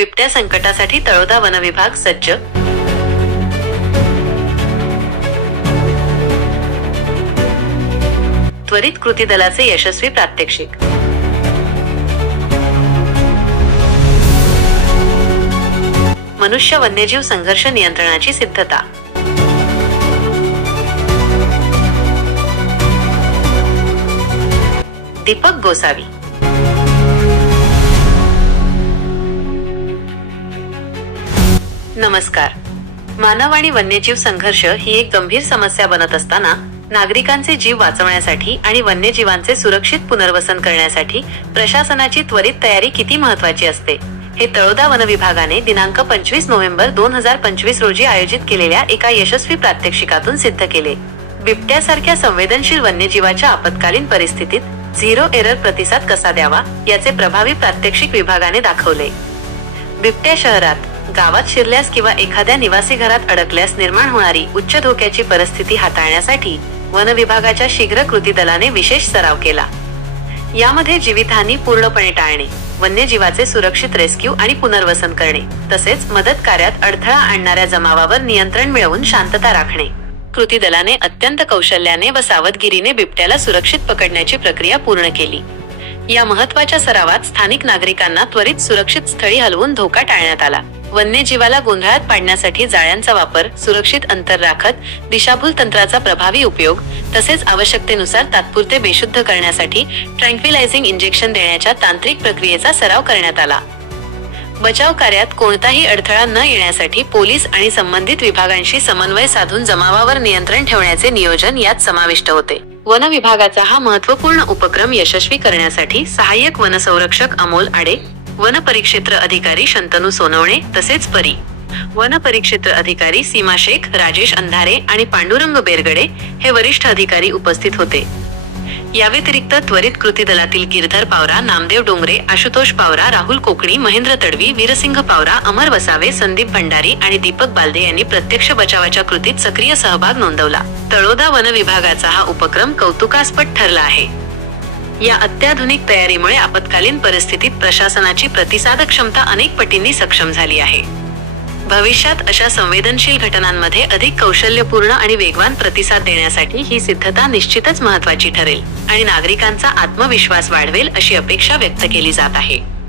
बिबट्या संकटासाठी तळोदा वन विभाग सज्ज. त्वरित कृती दलाचे यशस्वी प्रात्यक्षिक. मनुष्य वन्यजीव संघर्ष नियंत्रणाची सिद्धता. दीपक गोसावी. नमस्कार. मानव आणि वन्यजीव संघर्ष ही एक गंभीर समस्या बनत असताना नागरिकांचे जीव वाचवण्यासाठी आणि वन्यजीवांचे सुरक्षित पुनर्वसन करण्यासाठी प्रशासनाची त्वरित तयारी किती महत्त्वाची असते हे तळोदा वन विभागाने दिनांक 25 नोव्हेंबर 2025 रोजी आयोजित केलेल्या एका यशस्वी प्रात्यक्षिकातून सिद्ध केले. बिबट्यासारख्या संवेदनशील वन्यजीवाच्या आपत्कालीन परिस्थितीत झिरो एरर प्रतिसाद कसा द्यावा याचे प्रभावी प्रात्यक्षिक विभागाने दाखवले. बिबट्या शहरात, गावात शिरल्यास किंवा एखाद्या निवासी घरात अडकल्यास निर्माण होणारी उच्च धोक्याची परिस्थिती हाताळण्यासाठी वन विभागाच्या शीघ्र कृती दलाने विशेष सराव केला. यामध्ये जीवितहानी पूर्णपणे टाळणे, वन्यजीवाचे सुरक्षित रेस्क्यू आणि पुनर्वसन करणे, तसेच मदत कार्यात अडथळा आणणाऱ्या जमावावर नियंत्रण मिळवून शांतता राखणे. कृती दलाने अत्यंत कौशल्याने व सावधगिरीने बिबट्याला सुरक्षित पकडण्याची प्रक्रिया पूर्ण केली. या महत्त्वाच्या सरावात स्थानिक नागरिकांना त्वरित सुरक्षित स्थळी हलवून धोका टाळण्यात आला. वन्यजीवाला गोंधळात पाडण्यासाठी जाळ्यांचा वापर, सुरक्षित अंतर राखत दिशाभूल तंत्राचा प्रभावी उपयोग, तसेच आवश्यकतेनुसार तात्पुरते बेशुद्ध करण्यासाठी ट्रँक्विलायझिंग इंजेक्शन देण्याच्या तांत्रिक प्रक्रियेचा सराव करण्यात आला. बचाव कार्यात कोणताही अडथळा न येण्यासाठी पोलीस आणि संबंधित विभागांशी समन्वय साधून जमावावर नियंत्रण ठेवण्याचे नियोजन यात समाविष्ट होते. वन विभागाचा हा महत्त्वपूर्ण उपक्रम यशस्वी करण्यासाठी सहाय्यक वनसंरक्षक अमोल आडे, वन परिक्षेत्र अधिकारी शंतनू सोनवणे, तसेच वन परिक्षेत्र अधिकारी सीमा शेख, राजेश अंधारे आणि पांडुरंग बेरगडे हे वरिष्ठ अधिकारी उपस्थित होते. या व्यतिरिक्त त्वरित कृती दलातील गिरधर पावरा, नामदेव डोंगरे, आशुतोष पावरा, राहुल कोकणी, महेंद्र तडवी, वीरसिंह पावरा, अमर वसावे, संदीप भंडारी आणि दीपक बालदे यांनी प्रत्यक्ष बचावाच्या कृतीत सक्रिय सहभाग नोंदवला. तळोदा वन विभागाचा हा उपक्रम कौतुकास्पद ठरला आहे. या अत्याधुनिक तयारीमुळे आपत्कालीन परिस्थितीत प्रशासनाची प्रतिसाद क्षमता अनेक पटींनी सक्षम झाली आहे. भविष्यात अशा संवेदनशील घटनांमध्ये अधिक कौशल्यपूर्ण आणि वेगवान प्रतिसाद देण्यासाठी ही सिद्धता निश्चितच महत्त्वाची ठरेल आणि नागरिकांचा आत्मविश्वास वाढवेल अशी अपेक्षा व्यक्त केली जात आहे.